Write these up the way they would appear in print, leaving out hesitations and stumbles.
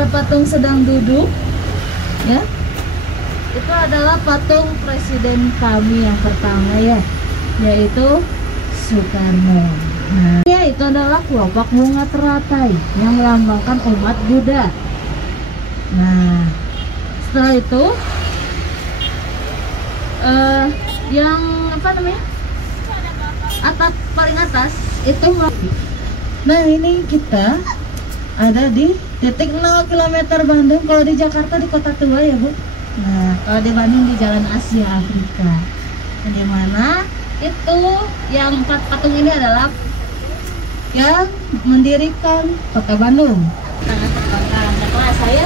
ada patung sedang duduk, ya. Itu adalah patung presiden kami yang pertama ya, yaitu Soekarno. Nah, ya itu adalah kelopak bunga teratai yang melambangkan umat Buddha. Nah, setelah itu yang apa namanya? Atap paling atas itu. Nah, ini kita ada di titik 0 km Bandung. Kalau di Jakarta di Kota Tua ya Bu. Nah, kalau di Bandung di Jalan Asia Afrika. Di mana itu yang 4 patung ini adalah yang mendirikan Kota Bandung. Sangat terbangkan. Nah, saya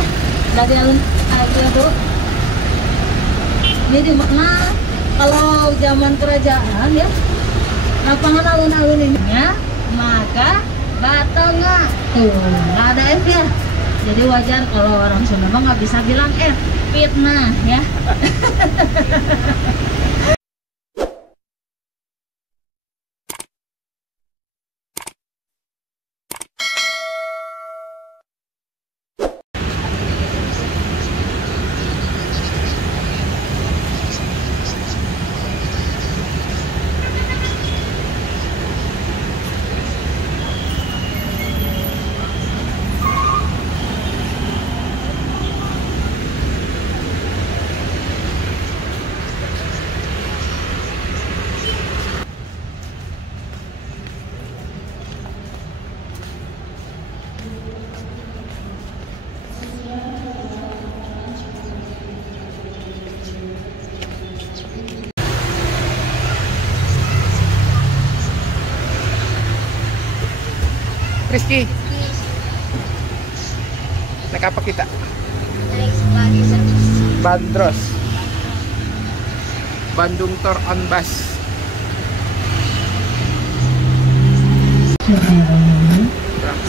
dari alun aja Bu. Ini di mana kalau zaman kerajaan ya, lapangan alun-alun ini ya, maka Batonga tuh nggak ada F ya. Jadi wajar kalau orang Sunda mah nggak bisa bilang F, fitnah ya. Rizky, naik apa kita? Bandros, Bandung Tour on Bus.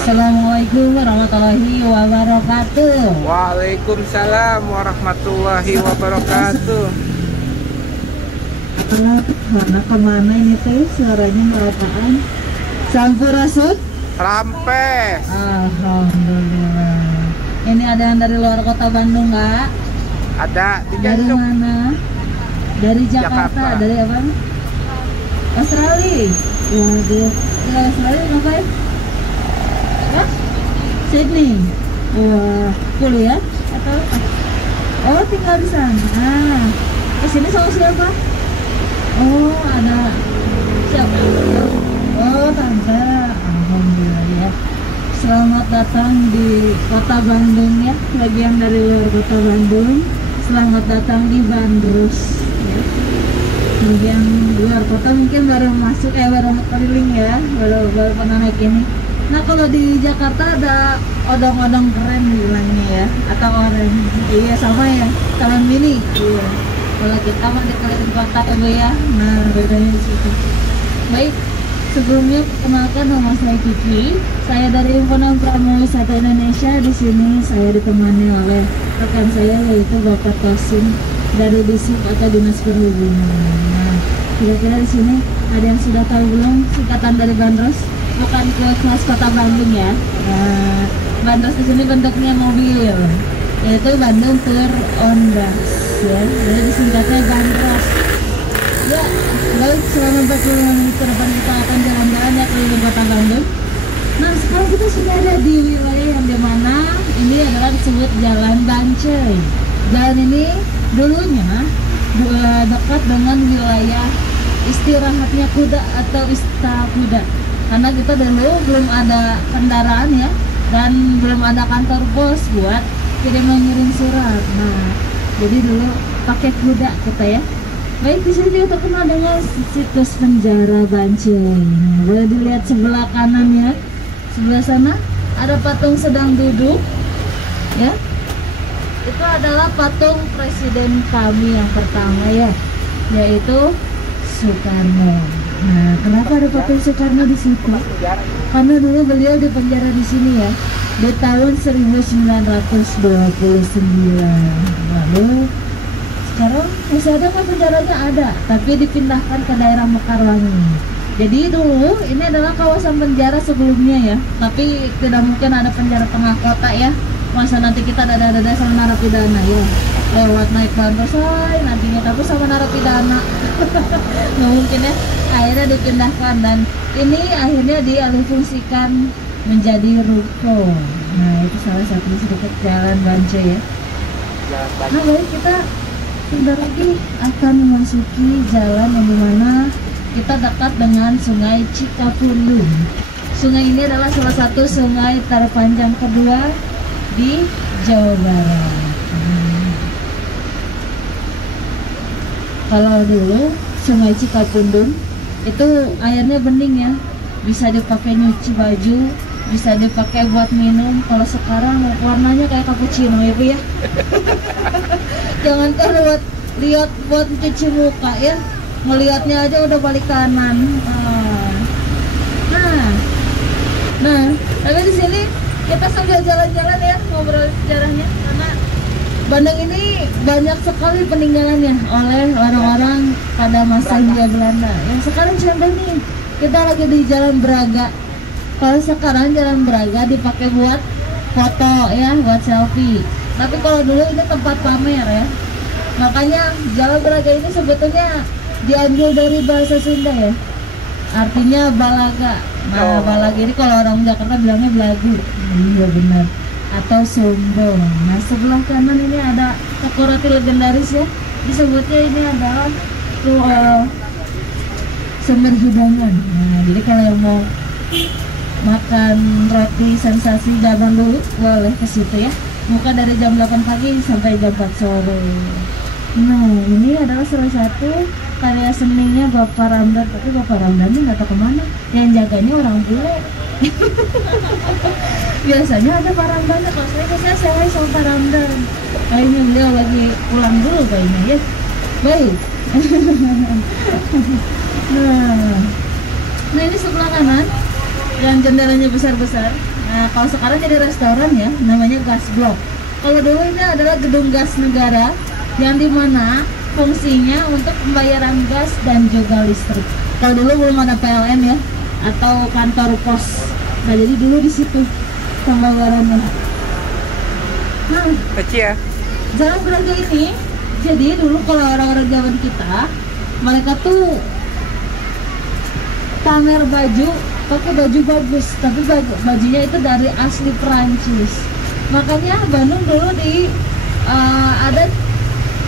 Assalamualaikum warahmatullahi wabarakatuh. Waalaikumsalam warahmatullahi wabarakatuh. Mana kemana ini teh suaranya merapaan? Sampurasun. Rampes. Alhamdulillah. Ini ada yang dari luar kota Bandung nggak? Ada di Dari Jakarta. mana? Dari Jakarta. Dari apa? Australia. Waduh, ke Australia ngapain? Hah? Sydney. Wah, kuliah atau apa? Oh, tinggal di sana. Kesini sama siapa? Oh, ada siapa? Oh, tante. Alhamdulillah ya. Selamat datang di kota Bandung ya. Bagi yang dari luar kota Bandung, selamat datang di Bandros ya. Bagi yang luar kota mungkin baru masuk baru keliling ya, baru pernah naik ini. Nah, kalau di Jakarta ada odong-odong keren bilangnya ya, atau orange. Iya sama ya, taman mini. Iya. Kalau kita mah di keliling kota ya. Nah, bedanya di situ. Baik. Sebelumnya perkenalkan, nama saya Kiki. Saya dari Himpunan Pramuwisata Indonesia. Di sini saya ditemani oleh rekan saya yaitu Bapak Tosin dari Disub atau Dinas Perhubungan. Nah, kira-kira di sini ada yang sudah tahu belum singkatan dari Bandros? Bukan ke kelas Kota Bandung ya. Nah, Bandros di sini bentuknya mobil, yaitu Bandung Tour on Bus ya. Jadi singkatnya Bandros. Ya, baik, selama 45 menit ke depan kita akan jalan-jalan ya keliling kota Bandung. Nah, sekarang kita sudah ada di wilayah yang dimana ini adalah disebut Jalan Bancai. Jalan ini dulunya dekat dengan wilayah istirahatnya kuda atau ista kuda. Karena kita dulu belum ada kendaraan ya, dan belum ada kantor pos buat kirim mengirim surat. Nah, jadi dulu pakai kuda kita ya. Baik, di sini juga terkenal dengan situs penjara Bancai. Nah, boleh dilihat sebelah kanannya, sebelah sana ada patung sedang duduk, ya. Itu adalah patung presiden kami yang pertama ya, yaitu Soekarno. Nah, kenapa ada patung Soekarno di situ? Karena dulu beliau dipenjara di sini ya, di tahun 1929. Lalu sekarang masih ada kan penjaranya? Ada, tapi dipindahkan ke daerah Mekarwangi. Jadi dulu ini adalah kawasan penjara sebelumnya ya, tapi tidak mungkin ada penjara tengah kota ya. masa nanti kita dada-dada sama narapidana ya, lewat naik bandros nantinya tapi sama narapidana. Nggak mungkin ya, akhirnya dipindahkan dan ini akhirnya dialihfungsikan menjadi ruko. Nah itu salah satu sedikit jalan Banjai ya. Nah baik, kita sebentar lagi akan memasuki jalan yang dimana kita dekat dengan Sungai Cikapundung. Sungai ini adalah salah satu sungai terpanjang kedua di Jawa Barat. Kalau dulu Sungai Cikapundung itu airnya bening ya, bisa dipakai nyuci baju, bisa dipakai buat minum. Kalau sekarang warnanya kayak cappuccino ya Bu ya. Jangan kan lihat buat cuci muka ya, ngelihatnya aja udah balik kanan. Nah, tapi di sini kita sambil jalan-jalan ya, ngobrol sejarahnya, karena Bandung ini banyak sekali peninggalannya oleh orang-orang pada masa Hindia Belanda. Yang sekarang contoh nih, kita lagi di Jalan Braga. Kalau sekarang Jalan Braga dipakai buat foto ya, buat selfie. Tapi kalau dulu ini tempat pamer ya. Makanya Jalan Braga ini sebetulnya diambil dari bahasa Sunda ya. Artinya balaga. Nah, balaga ini kalau orang Jakarta bilangnya belagu. Iya benar. Atau sombong. Nah, sebelah kanan ini ada toko roti legendaris ya. Disebutnya ini adalah sumber hidangan. Nah, jadi kalau yang mau makan roti sensasi zaman dulu boleh ke situ ya. Buka dari jam 8 pagi sampai jam 4 sore. Nah, ini adalah salah satu karya seninya Bapak Ramdan. Tapi Bapak Ramdan ini nggak tahu kemana. Yang jaganya orang bule. Biasanya ada Pak Ramdan. Kalau saya sama Pak Ramdan. Kayaknya beliau lagi pulang dulu kayaknya ya. Baik. Nah ini sebelah kanan yang jendelanya besar-besar. Nah kalau sekarang jadi restoran ya, namanya Gas Blok. Kalau dulu ini adalah gedung gas negara yang dimana fungsinya untuk pembayaran gas dan juga listrik. Kalau dulu belum ada PLN ya, atau kantor pos. Nah jadi dulu di situ pembayarannya. Nah, kecil ya. Jalan Braga ini, jadi dulu kalau orang-orang zaman kita, mereka tuh pamer baju, pakai baju bagus, tapi bajunya itu dari asli Perancis. Makanya Bandung dulu ada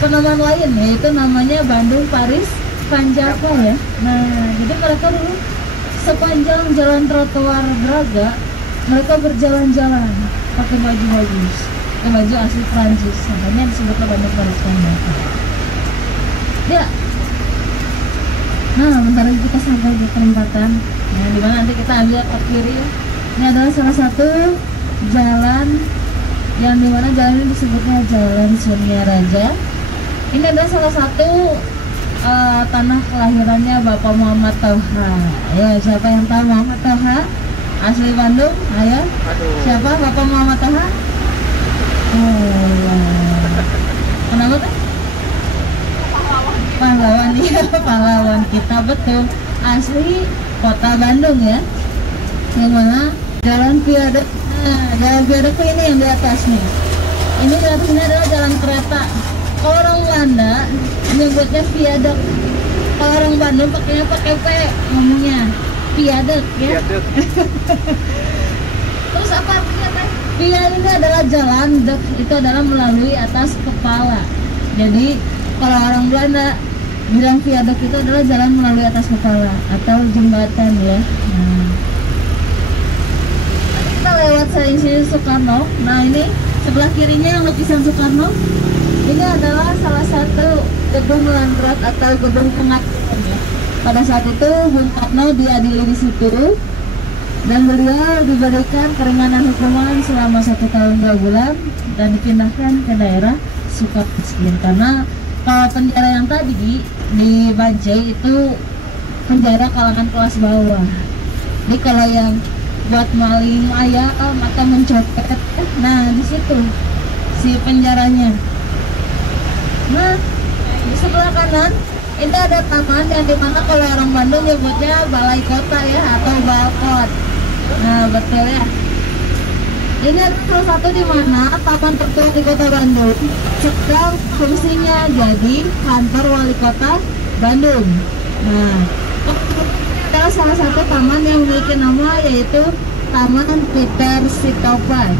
penamaan lain yaitu namanya Bandung Paris Panjapa ya. Nah jadi mereka dulu sepanjang jalan trotoar Braga mereka berjalan-jalan pakai baju bagus, pakai baju asli Prancis. Makanya disebutnya Bandung Paris Panjapa ya. Nah bentar lagi kita sampai di perempatan, nah dimana nanti kita ambil ke kiri ya. Ini adalah salah satu jalan yang dimana jalan ini disebutnya Jalan Sunia Raja. Ini adalah salah satu tanah kelahirannya Bapak Muhammad Toha. Ya, siapa yang tahu Muhammad Toha? Asli Bandung, ayo. Siapa Bapak Muhammad Toha? Oh, kenapa tuh? Pahlawan ya, pahlawan kita betul. Asli kota Bandung ya. Yang mana Jalan Viaduk. Nah, Jalan Viaduk ini yang di atas nih. Ini di atas ini adalah jalan kereta. Kalau orang Belanda menyebutnya viaduk. Kalau orang Bandung pakainya pakai P ngomongnya viaduk ya. Terus apa artinya teh? Via ini adalah jalan, dek itu adalah melalui atas kepala. Jadi kalau orang Belanda bilang viaduk itu adalah jalan melalui atas kepala atau jembatan ya. Nah, kita lewat Insinyur Soekarno. Nah ini sebelah kirinya yang lukisan Soekarno. Ini adalah salah satu gedung landrat atau gedung pengadilan ya. Pada saat itu Bung Karno diadili di situ dan beliau diberikan keringanan hukuman selama 1 tahun 2 bulan dan dipindahkan ke daerah Sukamiskin. Karena kalau penjara yang tadi di Banjai itu penjara kalangan kelas bawah. Jadi kalau yang buat maling ayam atau mencopet, nah di situ si penjaranya. Nah di sebelah kanan ini ada taman yang dimana kalau orang Bandung nyebutnya balai kota ya atau balkot. Nah betul ya. Ini adalah salah satu di mana taman tertua di Kota Bandung sedang fungsinya jadi kantor wali kota Bandung. Nah, adalah salah satu taman yang memiliki nama yaitu Taman Peter Sitopak,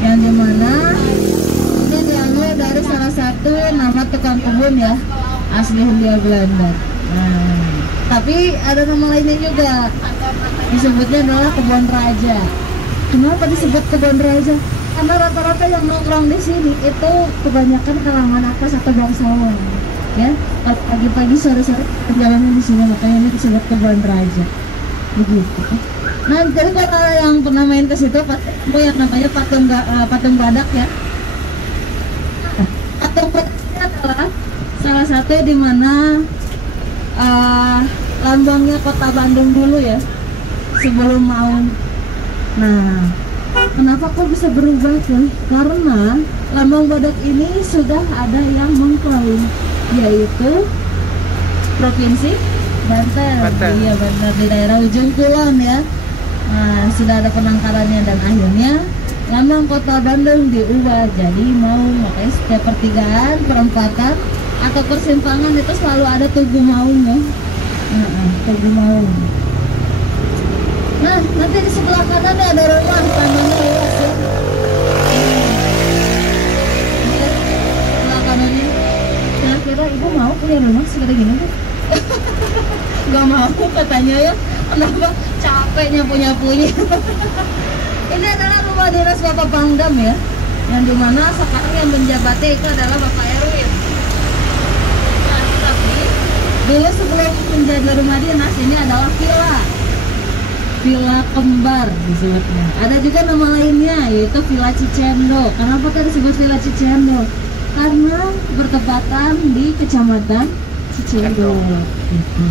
yang dimana ini diambil dari salah satu nama tukang kebun ya, asli Hindia Belanda. Nah, tapi ada nama lainnya juga, disebutnya adalah Kebun Raja. Kenapa disebut Kebun Raja? Karena rata-rata yang nongkrong di sini itu kebanyakan kalangan atas atau bangsawan. Ya, pagi-pagi sore-sore perjalanan di sini, makanya ini disebut Kebun Raja. Begitu. Nah, jadi kalau yang pernah main ke situ, yang namanya patung badak ya. Patung badak adalah salah satu di mana lambangnya Kota Bandung dulu ya, sebelum Maung. Nah, kenapa kok bisa berubah tuh? Karena lambang badak ini sudah ada yang mengklaim, yaitu Provinsi Banten. Iya, Banten di daerah ujung kulon ya. Nah, sudah ada penangkarannya dan akhirnya lambang Kota Bandung diubah jadi Maung. Makanya setiap pertigaan, perempatan atau persimpangan itu selalu ada Tugu Maung ya. Tugu Maung. Nah, nanti di sebelah kanan ada rumah, tamannya luas ya. Sebelah kanannya. Kira-kira ibu mau punya rumah segede gini tuh? Gak mau katanya ya. Kenapa? Capek nyapu-nyapunya. Ini adalah rumah dinas Bapak Pangdam ya, yang dimana sekarang yang menjabatnya itu adalah Bapak Erwin. Nah, tapi dulu sebelum menjadi rumah dinas ini adalah Villa Kembar disebutnya. Ada juga nama lainnya yaitu Villa Cicendo. Kenapa kan disebut Villa Cicendo? Karena bertepatan di Kecamatan Cicendo. Gitu.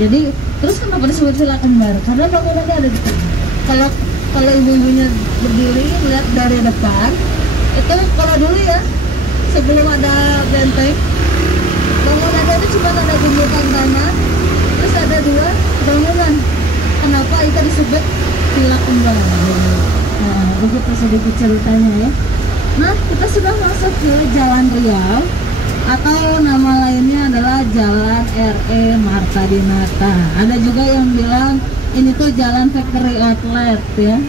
Jadi terus kenapa disebut Villa Kembar? Karena bangunannya ada di sini. Kalau ibu-ibunya berdiri melihat dari depan, itu kalau dulu ya sebelum ada benteng, bangunannya itu cuma ada gundukan tanah, terus ada dua bangunan. Kenapa itu disebut Villa Kembar? Nah, begitu sedikit ceritanya ya. Nah, kita sudah masuk ke Jalan Riau, atau nama lainnya adalah Jalan R.E. Marta Dinata. Ada juga yang bilang ini tuh Jalan Factory Outlet ya.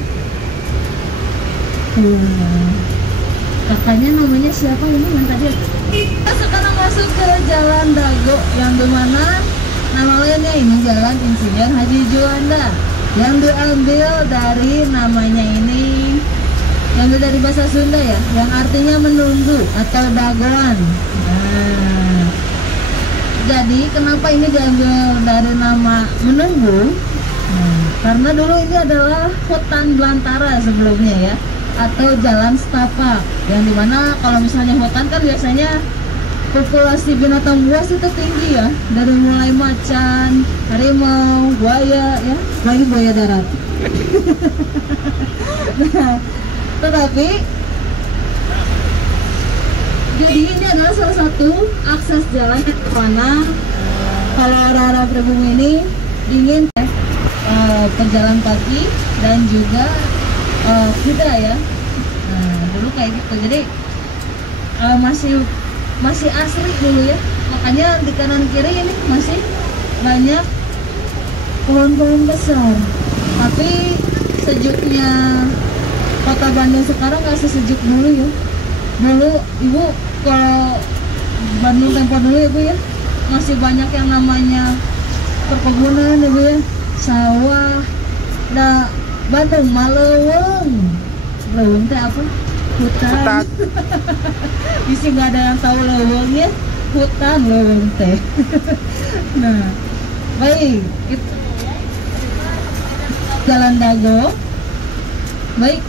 Kakaknya namanya siapa ini yang tadi? Kita sekarang masuk ke Jalan Dago, yang dimana nama lainnya ini Jalan Insinyur Haji Juanda, yang diambil dari namanya ini, yang dari bahasa Sunda ya, yang artinya menunggu atau dagoan. Nah, jadi kenapa ini diambil dari nama menunggu? Nah, karena dulu ini adalah hutan belantara sebelumnya ya, atau jalan setapak, yang dimana kalau misalnya hutan kan biasanya populasi binatang buas itu tinggi ya, dari mulai macan, harimau, buaya ya, lagi buaya darat. Nah, tetapi jadi ini adalah salah satu akses jalan yang mana kalau orang-orang pribumi ini ingin berjalan kaki dan juga kuda ya. Nah, dulu kayak gitu. Jadi masih asri dulu ya. Makanya di kanan kiri ini masih banyak pohon-pohon besar. Tapi sejuknya Kota Bandung sekarang nggak sesejuk dulu ya. Dulu ibu kalau Bandung tempo dulu ya bu ya, masih banyak yang namanya perkebunan ya bu ya, sawah. Nah, Bandung Maleweng. Leweng teh apa? Hutan. Bisa nggak ada yang tahu leweng ya? Hutan leweng teh. Nah, baik. Itu Jalan Dago. Baik.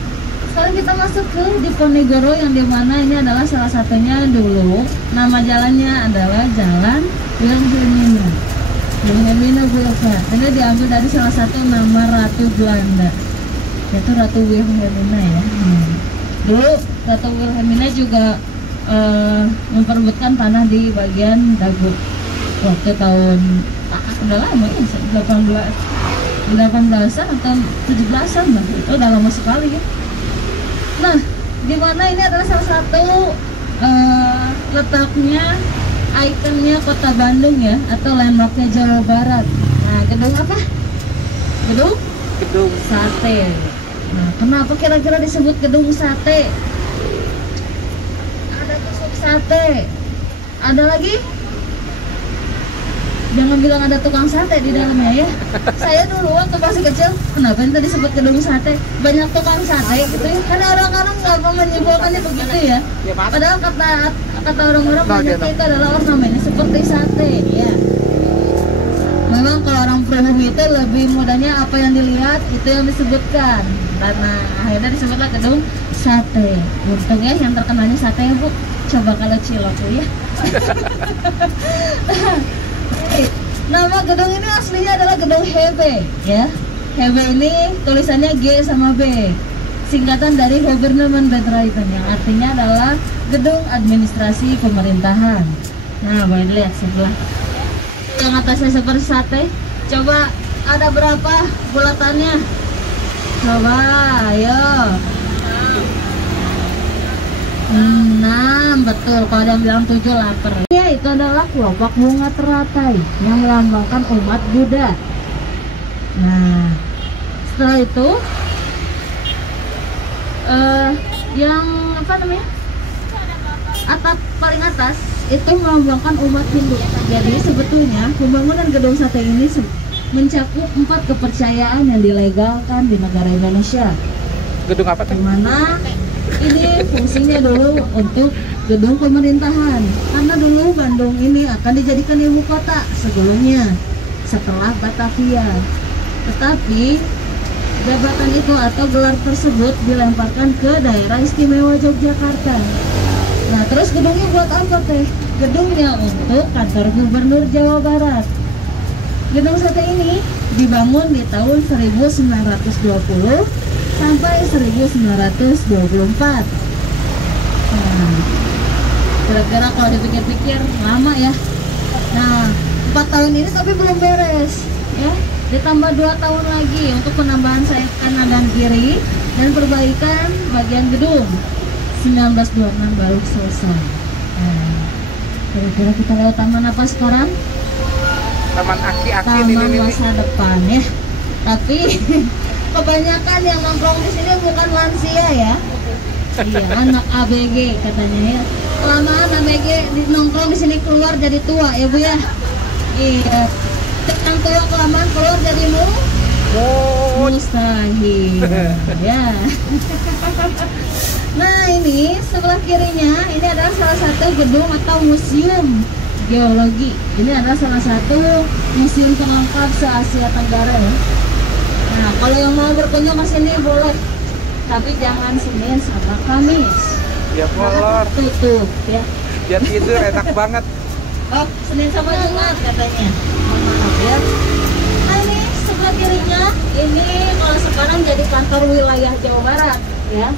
Sekarang kita masuk ke Diponegoro, yang dimana ini adalah salah satunya dulu nama jalannya adalah Jalan Wilhelmina. Wilhelmina Boulevard. Ini diambil dari salah satu nama Ratu Belanda, yaitu Ratu Wilhelmina ya. Dulu Ratu Wilhelmina juga memperebutkan tanah di bagian Dago waktu tahun udah lama ya, 18-an atau 17-an lah, itu udah lama sekali ya. Nah, di mana ini adalah salah satu letaknya, ikonnya kota Bandung ya, atau landmarknya Jawa Barat. Nah, gedung apa? Gedung sate. Nah, kenapa kira-kira disebut gedung sate? Ada tusuk sate. Ada lagi? Jangan bilang ada tukang sate di dalamnya ya. Saya dulu waktu masih kecil, kenapa ini tadi disebut gedung sate? Banyak tukang sate gitu ya. Karena orang-orang nggak mau menyimpulkannya begitu ya. Padahal kata orang-orang banyaknya itu adalah ornamen seperti sate ya. Memang kalau orang pribumi itu lebih mudahnya apa yang dilihat itu yang disebutkan. Karena akhirnya disebutlah gedung sate. Untungnya yang terkenalnya sate ya Bu. Coba kalau cilok ya. Nama gedung ini aslinya adalah gedung Hebe ya. Hebe ini tulisannya G sama B, singkatan dari Government Bedrijven yang artinya adalah gedung administrasi pemerintahan. Nah, boleh dilihat sebelah yang atasnya seperti sate. Coba ada berapa bulatannya? Coba ayo. 6, betul. Kalau ada yang bilang 7 lapar. Ya, itu adalah kelopak bunga teratai yang melambangkan umat Buddha. Nah, setelah itu yang apa namanya? Atap paling atas itu melambangkan umat Hindu. Jadi sebetulnya pembangunan gedung sate ini mencakup 4 kepercayaan yang dilegalkan di negara Indonesia. Gedung apa tuh? Dimana ini fungsinya dulu untuk gedung pemerintahan, karena dulu Bandung ini akan dijadikan ibu kota sebelumnya setelah Batavia. Tetapi jabatan itu atau gelar tersebut dilemparkan ke daerah istimewa Yogyakarta. Nah, terus gedungnya buat apa teh? Gedungnya untuk kantor gubernur Jawa Barat. Gedung sate ini dibangun di tahun 1920 sampai 1924. Nah, kira-kira kalau dipikir-pikir lama ya. Nah, 4 tahun ini tapi belum beres ya. Ditambah 2 tahun lagi untuk penambahan sayap kanan dan kiri dan perbaikan bagian gedung. 1926 baru selesai. Nah, kira-kira kita lewat taman apa sekarang? Taman aki-aki Taman ini. masa depan ya. Tapi kebanyakan yang nongkrong di sini bukan lansia ya. Iya, anak ABG katanya ya. Kelamaan ABG nongkrong di sini keluar jadi tua ya Bu ya. Iya. Yang tua kelamaan keluar jadi mustahil. Ya. Nah, ini sebelah kirinya ini adalah salah satu gedung atau museum geologi. Ini adalah salah satu museum terlengkap se-Asia Tenggara ya. Nah, kalau yang mau berkunjung ke sini boleh, tapi jangan Senin sama Kamis. Ya molor. Tutup ya. Biar tidur enak banget. Oh, Senin sama Jumat katanya. Mohon maaf ya. Nah, ini sebelah kirinya ini kalau sekarang jadi kantor wilayah Jawa Barat ya.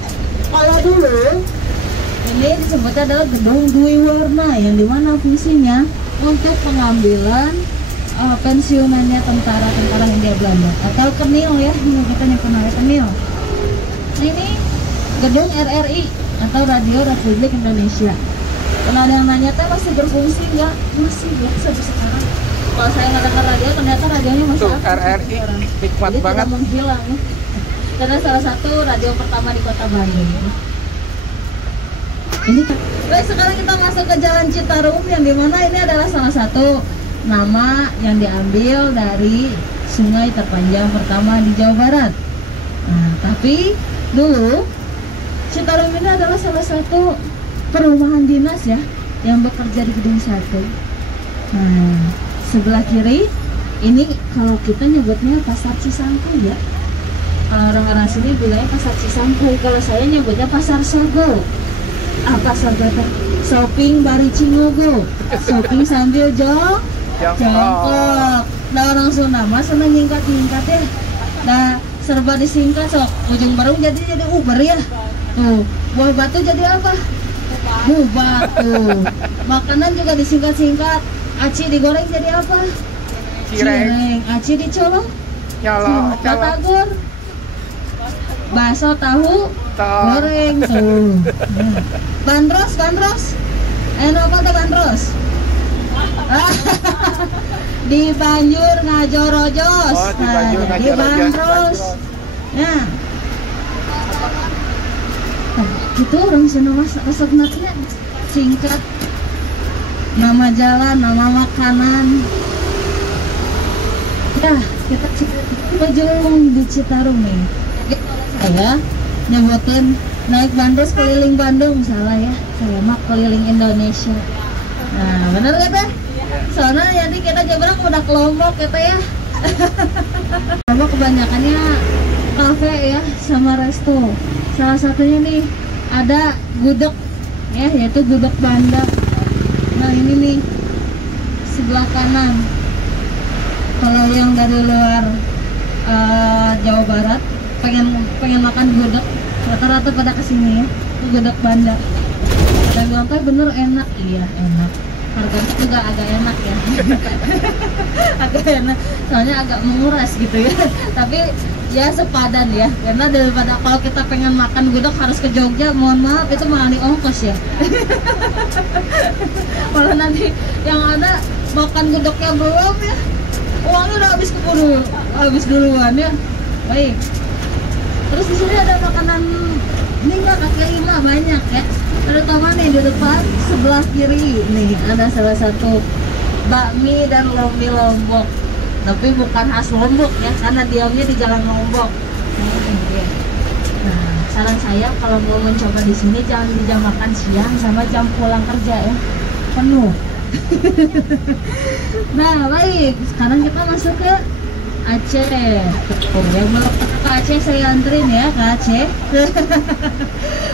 Kalau dulu ini disebutnya adalah gedung Dwi Warna yang dimana fungsinya untuk pengambilan pensiunannya tentara-tentara Hindia Belanda atau Kenil ya, ini kita nyebutnya Kenil. Nah, ini gedung RRI atau Radio Republik Indonesia. Kalau ada yang nanya teh masih berfungsi nggak? Masih ya sampai sekarang. Kalau saya nggak dengar radio, ternyata radionya masih Tuh, aktif RRI sekarang. nikmat Jadi banget. tidak menghilang ya. Karena salah satu radio pertama di kota Bandung. Ini baik, sekarang kita masuk ke Jalan Citarum yang dimana ini adalah salah satu nama yang diambil dari sungai terpanjang pertama di Jawa Barat. Nah, tapi dulu Citarum ini adalah salah satu perumahan dinas ya yang bekerja di gedung sate. Nah, sebelah kiri ini kalau kita nyebutnya Pasar Cisangkuy ya. Kalau orang-orang sini bilangnya Pasar Cisangkuy, kalau saya nyebutnya Pasar Sogo. Apa Sogo? Shopping Bari Cingogo. Shopping sambil jongkok. Nah, orang Sunda mah seneng nyingkat-nyingkat ya. Nah, serba disingkat sok. Ujung barung jadi Uber ya. Tuh, buah batu jadi apa? Batu. Makanan juga disingkat-singkat. Aci digoreng jadi apa? Cireng. Aci dicolok? Nyolok. Batagor. Bakso tahu Lontong. goreng tuh. Bandros, bandros. Apa tuh bandros? Di Banjur Ngajorojos. Oh, di Banjur Nah, di Ngajorojos. Bandros. Nah, itu orang sana resepnya singkat, nama jalan, nama makanan. Ya, kita Bojong di Citarum nih. Saya nyebutin naik bandros keliling Bandung, salah ya, saya mah keliling Indonesia. Nah, bener gak teh? Soalnya jadi kita nyebrang udah ke Lombok gitu ya. Lombok kebanyakannya kafe ya sama resto. Salah satunya nih ada gudeg ya, yaitu gudeg Banda. Nah ini nih sebelah kanan. Kalau yang dari luar Jawa Barat pengen makan gudeg, rata-rata pada kesini ya, ke gudeg Banda. Saya bilang kan bener enak, iya enak. Harganya juga agak enak ya. Agak enak, soalnya agak menguras gitu ya. Tapi ya sepadan ya, karena daripada kalau kita pengen makan gudeg harus ke Jogja, mohon maaf itu malah di ongkos ya. Malah nanti yang ada makan gudegnya belum ya, uangnya udah habis duluan ya. Baik. Terus di sini ada makanan ini enggak kaki lima banyak ya. Terutama nih di depan sebelah kiri nih ada salah satu bakmi dan lombi Lombok. Tapi bukan khas Lombok ya, karena diamnya di Jalan Lombok. Nah, saran saya kalau mau mencoba di sini jangan di jam makan siang sama jam pulang kerja ya, penuh. Nah, baik. Sekarang kita masuk ke Aceh. Yang mau ke Aceh saya anterin ya ke Aceh.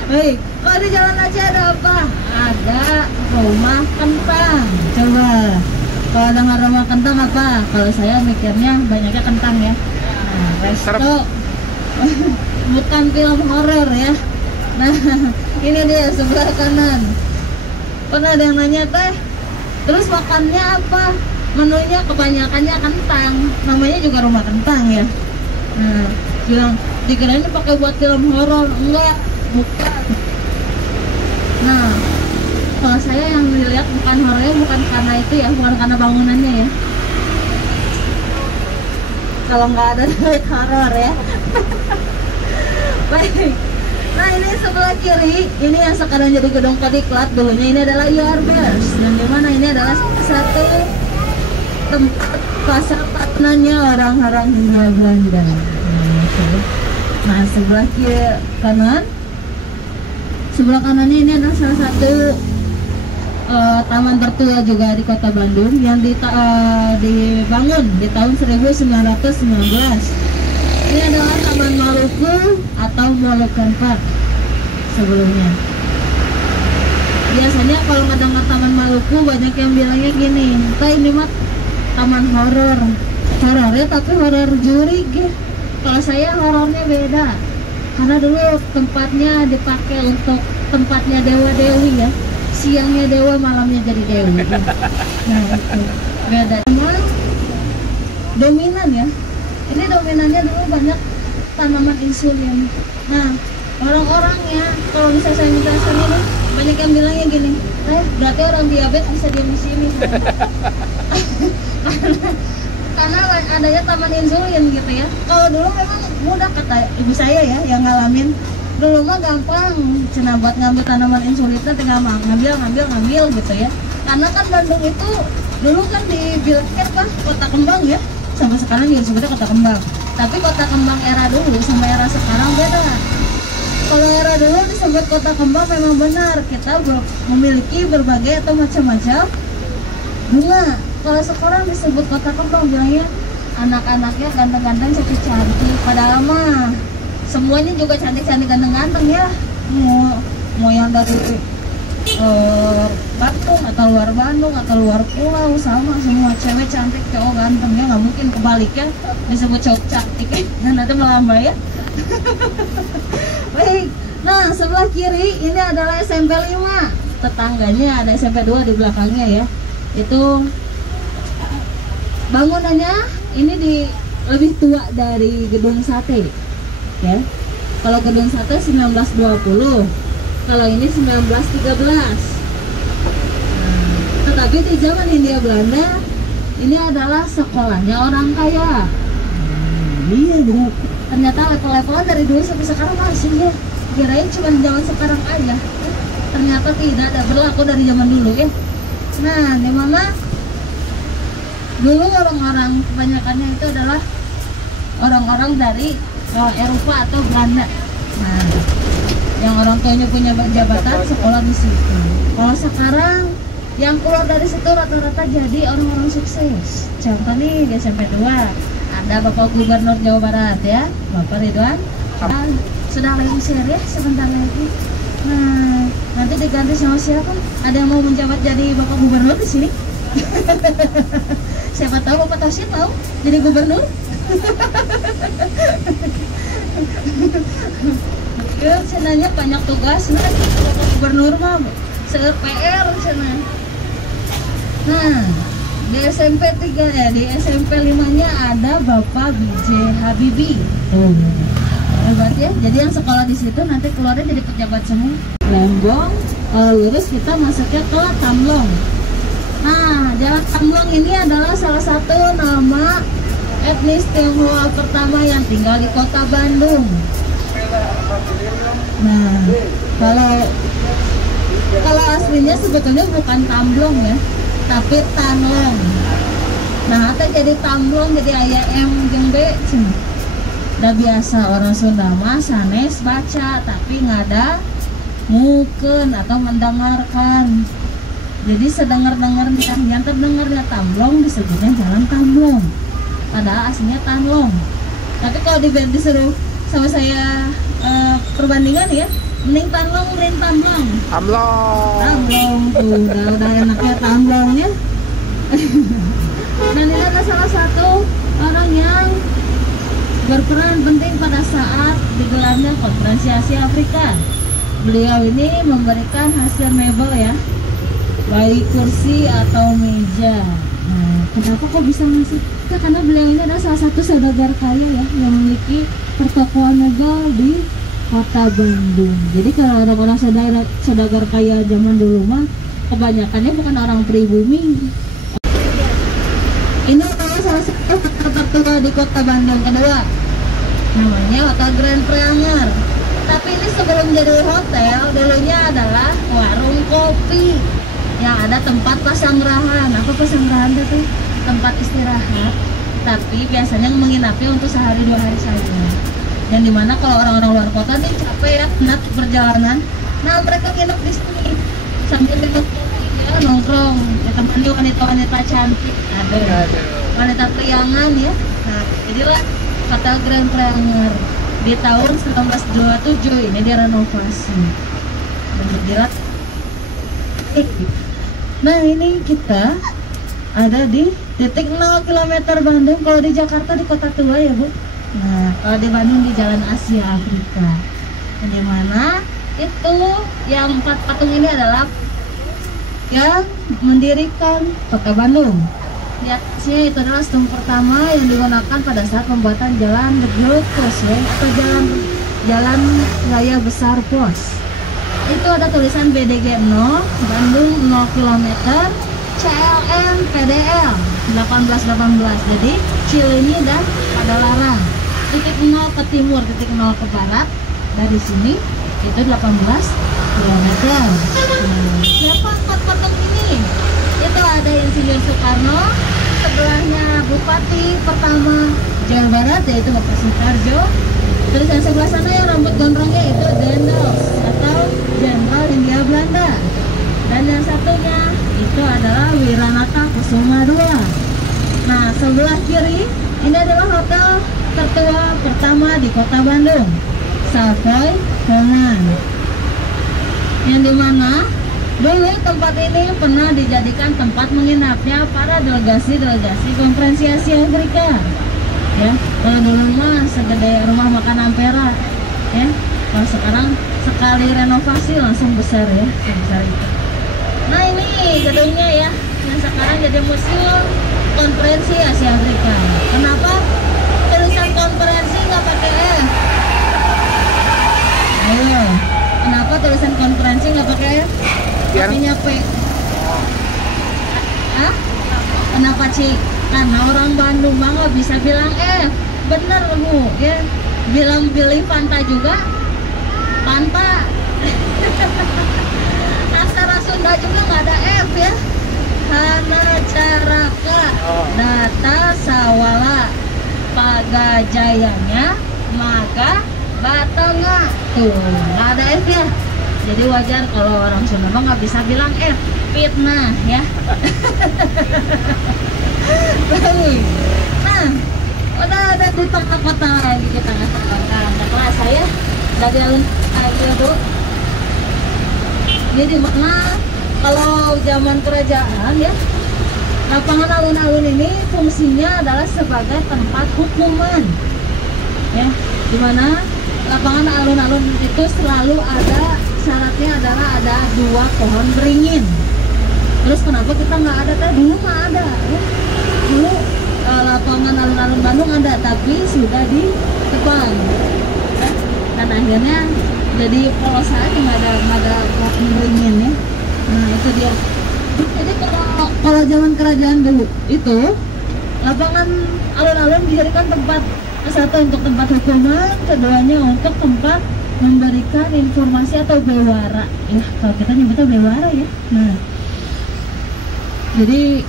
Baik. Kalau di Jalan Aceh ada apa? Ada rumah kentang. Coba. Kalau dengar rumah kentang apa? Kalau saya mikirnya banyaknya kentang ya. Nah, resto. Bukan film horor ya. Nah, ini dia sebelah kanan. Pernah ada yang nanya teh, terus makannya apa? Menunya kebanyakannya kentang. Namanya juga rumah kentang ya. Nah, bilang dikirain pakai buat film horor. Enggak, bukan. Nah, kalau saya yang dilihat bukan horornya, bukan karena itu ya, bukan karena bangunannya ya. Kalau nggak ada dari horor ya. Baik. Nah, ini sebelah kiri, ini yang sekarang jadi gedung Kodiklat, dulunya ini adalah Yarbers, yang dimana ini adalah satu tempat pasar tatunannya orang-orang Hindia Belanda. Nah, sebelah kiri kanan, sebelah kanannya ini adalah salah satu taman tertua juga di kota Bandung yang dibangun di tahun 1919. Ini adalah Taman Maluku atau Moluccan Park sebelumnya. Biasanya kalau ngedengar Taman Maluku banyak yang bilangnya gini, ini mah taman horor. Horornya tapi horor jurig ya. Kalau saya horornya beda. Karena dulu tempatnya dipakai untuk tempatnya dewa-dewi ya. Siangnya dewa, malamnya jadi dewi. Nah, itu beda. Memang dominan ya. Ini dominannya dulu banyak tanaman insulin. Nah, orang-orangnya kalau bisa saya menjelaskan ini, banyak yang bilangnya gini, berarti orang diabetes bisa diam di sini. karena adanya taman insulin gitu ya. Kalau dulu memang mudah, kata ibu saya ya yang ngalamin. Dulu mah gampang, cina buat ngambil tanaman insulinnya tinggal ngambil gitu ya. Karena kan Bandung itu dulu kan dibilangnya apa, kota kembang ya. Sama sekarang juga disebutnya kota kembang. Tapi kota kembang era dulu sama era sekarang beda. Kalau era dulu disebut kota kembang memang benar, kita memiliki berbagai atau macam-macam bunga. Kalau sekarang disebut kota kembang bilangnya anak-anaknya ganteng-ganteng, cantik-cantik. Padahal mah semuanya juga cantik-cantik, ganteng-ganteng ya. Mau yang dari Bandung atau luar Bandung atau luar pulau sama semua cewek cantik, cowok ganteng ya, nggak mungkin kebaliknya disebut cowok cantik dan nanti melambai ya. Baik, nah sebelah kiri ini adalah SMP 5, tetangganya ada SMP 2 di belakangnya ya. Itu bangunannya ini lebih tua dari gedung sate ya. Kalau gedung sate 1920, kalau ini 1913. Tetapi di zaman Hindia Belanda ini adalah sekolahnya orang kaya. Iya bro. Ternyata level-levelan dari dulu sampai sekarang masih ya. Kirain cuma zaman sekarang aja. Ternyata tidak, ada berlaku dari zaman dulu ya. Nah, di mana dulu orang-orang kebanyakannya itu adalah orang-orang dari Eropa atau Belanda. Nah, yang orang tuanya punya jabatan sekolah di situ. Kalau sekarang yang keluar dari situ rata-rata jadi orang-orang sukses. Contoh nih di SMP 2 ada Bapak Gubernur Jawa Barat ya, Bapak Ridwan. Sudah lengser ya sebentar lagi. Nah, nanti diganti sama siapa? Ada yang mau menjabat jadi Bapak Gubernur di sini? Siapa tahu Bapak Tasir mau jadi gubernur? Ya, senanya banyak tugas, nah Bapak Gubernur mah se-PR sana. Nah, di SMP 3 di SMP 5-nya ada Bapak B.J. Habibie. Hebat ya. Jadi yang sekolah di situ nanti keluarnya jadi pejabat semua. Lembong, lurus kita masuknya ke Tamlong. Nah, Jalan Tamlong ini adalah salah satu nama etnis Tionghoa pertama yang tinggal di kota Bandung. Nah, kalau aslinya sebetulnya bukan Tamblong ya, tapi Tanlong. Nah, atau jadi Tamblong jadi ayah M jeung B cina. Udah biasa orang Sunda mah sanes baca tapi ngada mukeun atau mendengarkan. Jadi sedengar-dengarnya yang terdengarnya Tamblong disebutnya Jalan Tamblong. Padahal aslinya Tanlong. Tapi kalau disuruh sama saya perbandingan ya, mending Tanlong mending Tamblong. Tamblong tuh udah enaknya Tamblong ya. Dan ini adalah salah satu orang yang berperan penting pada saat digelarnya Konferensi Asia Afrika. Beliau ini memberikan hasil mebel ya, baik kursi atau meja. Nah, kenapa kok bisa ngasih? Ya, karena beliau ini adalah salah satu saudagar kaya ya yang memiliki pertokoan mebel di kota Bandung. Jadi kalau orang-orang saudagar kaya zaman dulu mah kebanyakannya bukan orang pribumi. Ini adalah salah satu hotel tertua di kota Bandung kedua. Namanya Hotel Grand Prianger. Tapi ini sebelum jadi hotel, dulunya adalah warung kopi yang ada tempat pasanggrahan. Apa pasanggrahan itu? Tempat istirahat. Tapi biasanya menginapnya untuk sehari 2 hari saja. Yang dimana kalau orang-orang luar kota nih capek ya, penat perjalanan. Nah mereka nginep di sini sambil minum kopi ya, nongkrong. Ditemani wanita-wanita cantik. Ada wanita priangan ya. Nah jadilah Hotel Grand Prianger di tahun 1927 ini direnovasi. Berjerat. Nah ini kita ada di titik 0 km Bandung. Kalau di Jakarta di Kota Tua ya Bu. Nah kalau di Bandung di Jalan Asia Afrika. Di mana itu yang 4 patung ini adalah yang mendirikan Kota Bandung. Di atasnya itu adalah stung pertama yang digunakan pada saat pembuatan jalan Blok Pos ya, atau jalan raya besar Pos. Itu ada tulisan BDG 0, Bandung 0 km, CLM PDL 1818. Jadi Cileunyi dan Padalarang. Titik 0 ke timur, titik 0 ke barat. Dari sini itu 18 km. Siapa 4 patung ini? Itu ada Insinyur Soekarno, sebelahnya Bupati pertama Jawa Barat yaitu Bapak Soekarjo. Terus yang sebelah sana yang rambut gondrongnya itu Dendels atau Jenderal Hindia Belanda. Dan yang satunya itu adalah Wiranata Kusuma II. Nah sebelah kiri ini adalah hotel tertua pertama di kota Bandung, Savoy Homan. Yang dimana dulu tempat ini pernah dijadikan tempat menginapnya para delegasi-delegasi Konferensi Asia Afrika. Ya, kalau dulu mah segede rumah makan Ampera, ya. Kalau sekarang sekali renovasi langsung besar ya, sebesar itu. Nah ini gedungnya ya, yang sekarang jadi museum Konferensi Asia Afrika. Kenapa tulisan konferensi nggak pakai F? Ayo, kenapa tulisan konferensi nggak pakai F? Biar Pakainya P. Hah? Kenapa Cik? Karena orang Bandung mah nggak bisa bilang F. Bener Bu, ya. Bilang pilih Panta juga, Panta. Aksara Sunda juga nggak ada F ya. Hana Caraka, Data Sawala, Pagajayanya, Maga Batanga. Tuh, nggak ada F ya. Jadi wajar kalau orang Sunda mah nggak bisa bilang F. Fitnah ya. Nah, udah ada di kota-kota lagi kita nggak kelas saya dari alun aja tuh. Jadi mana kalau zaman kerajaan ya, lapangan alun-alun ini fungsinya adalah sebagai tempat hukuman ya, dimana lapangan alun-alun itu selalu ada syaratnya adalah ada 2 pohon beringin. Terus kenapa kita nggak ada? Dulu mah ada ya. Dulu lapangan alun-alun Bandung ada, tapi sudah ditebang ya. Dan akhirnya jadi polos aja, nggak ada pohon beringin ya. Nah itu dia. Jadi kalau zaman kerajaan dulu itu lapangan alun-alun dijadikan tempat, satu untuk tempat hukuman, keduanya untuk tempat memberikan informasi atau bewara ya, kalau kita nyebutnya bewara ya. Nah jadi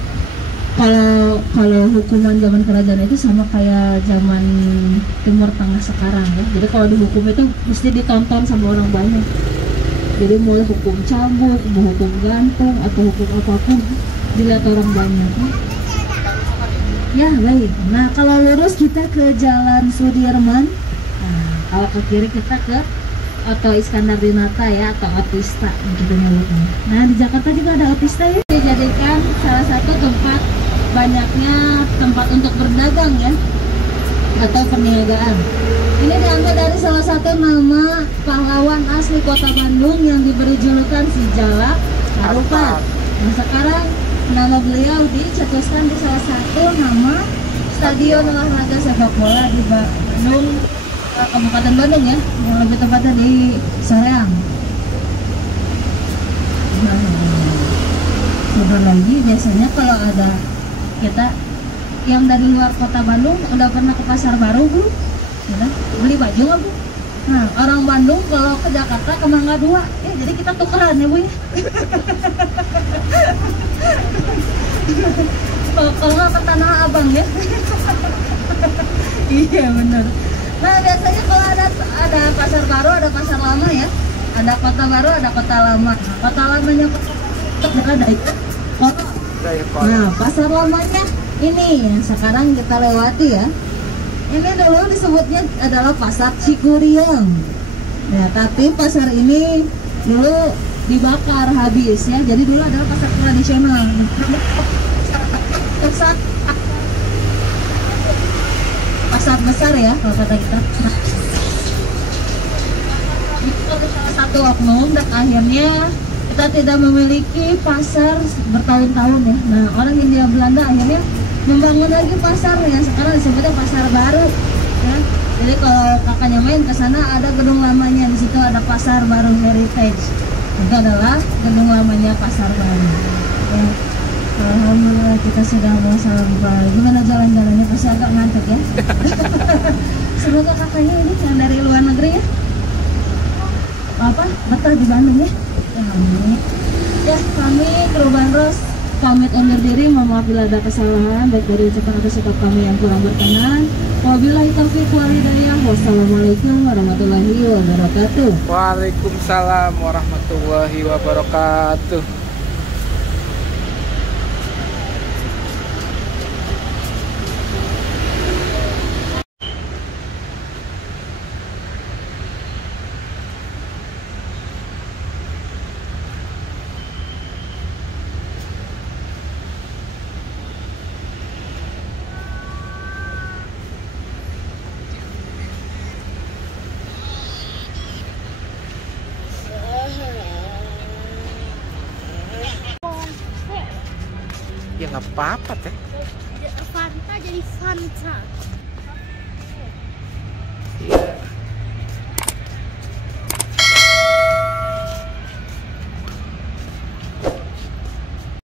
kalau hukuman zaman kerajaan itu sama kayak zaman Timur Tengah sekarang ya. Jadi kalau dihukum itu mesti ditonton sama orang banyak. Jadi mau hukum cambuk, mau hukum gantung atau hukum apapun dilihat orang banyak ya. Baik, nah kalau lurus kita ke Jalan Sudirman, nah kalau ke kiri kita ke Oto Iskandar Dinata ya, atau Otista gitu nyebutnya. Nah di Jakarta juga ada Otista ya, dijadikan salah satu tempat banyaknya tempat untuk berdagang ya, atau perniagaan. Ini diambil dari salah satu nama pahlawan asli kota Bandung yang diberi julukan Si Jalak Harupat. Nah sekarang nama beliau dicetuskan di salah satu nama stadion olahraga sepak bola di Bandung, Kabupaten Bandung ya, yang lebih tepatnya di Soreang. Nah, saudara lagi biasanya kalau ada kita yang dari luar kota Bandung udah pernah ke Pasar Baru Bu, ya, beli baju nggak Bu? Nah orang Bandung kalau ke Jakarta ke Mangga 2 ya, jadi kita tukeran ya Bu ya. Kalau nggak ke Tanah Abang ya. Iya bener. Nah biasanya kalau ada Pasar Baru, ada Pasar Lama ya, ada Kota Baru, ada Kota Lama. Kota Lamanya ada kota. Nah Pasar Lamanya ini yang sekarang kita lewati ya. Ini dulu disebutnya adalah Pasar Cikuriang. Ya, tapi pasar ini dulu dibakar habis ya. Jadi dulu adalah pasar tradisional. Pasar besar ya kalau kata kita. Nah, itu salah satu oknum dan akhirnya kita tidak memiliki pasar bertahun-tahun ya. Nah orang Hindia Belanda akhirnya membangun lagi pasar yang sekarang disebutnya Pasar Baru ya. Jadi kalau kakaknya main ke sana ada gedung lamanya, di situ ada Pasar Baru Heritage. Itu adalah gedung lamanya Pasar Baru ya. Alhamdulillah kita sudah mau sampai. Gimana jalan-jalannya? Pasti agak ngantuk ya. Semoga kakaknya ini yang dari luar negeri ya. Apa? Betah di Bandung ya. Ya kami kru Bandros pamit undur diri, mohon maaf bila ada kesalahan baik dari ucapan atau sikap kami yang kurang berkenan. Wabillahi taufiq wal hidayah. Wassalamualaikum warahmatullahi wabarakatuh. Waalaikumsalam warahmatullahi wabarakatuh. Ya nggak apa-apa teh. Fanta jadi Fanta. Iya.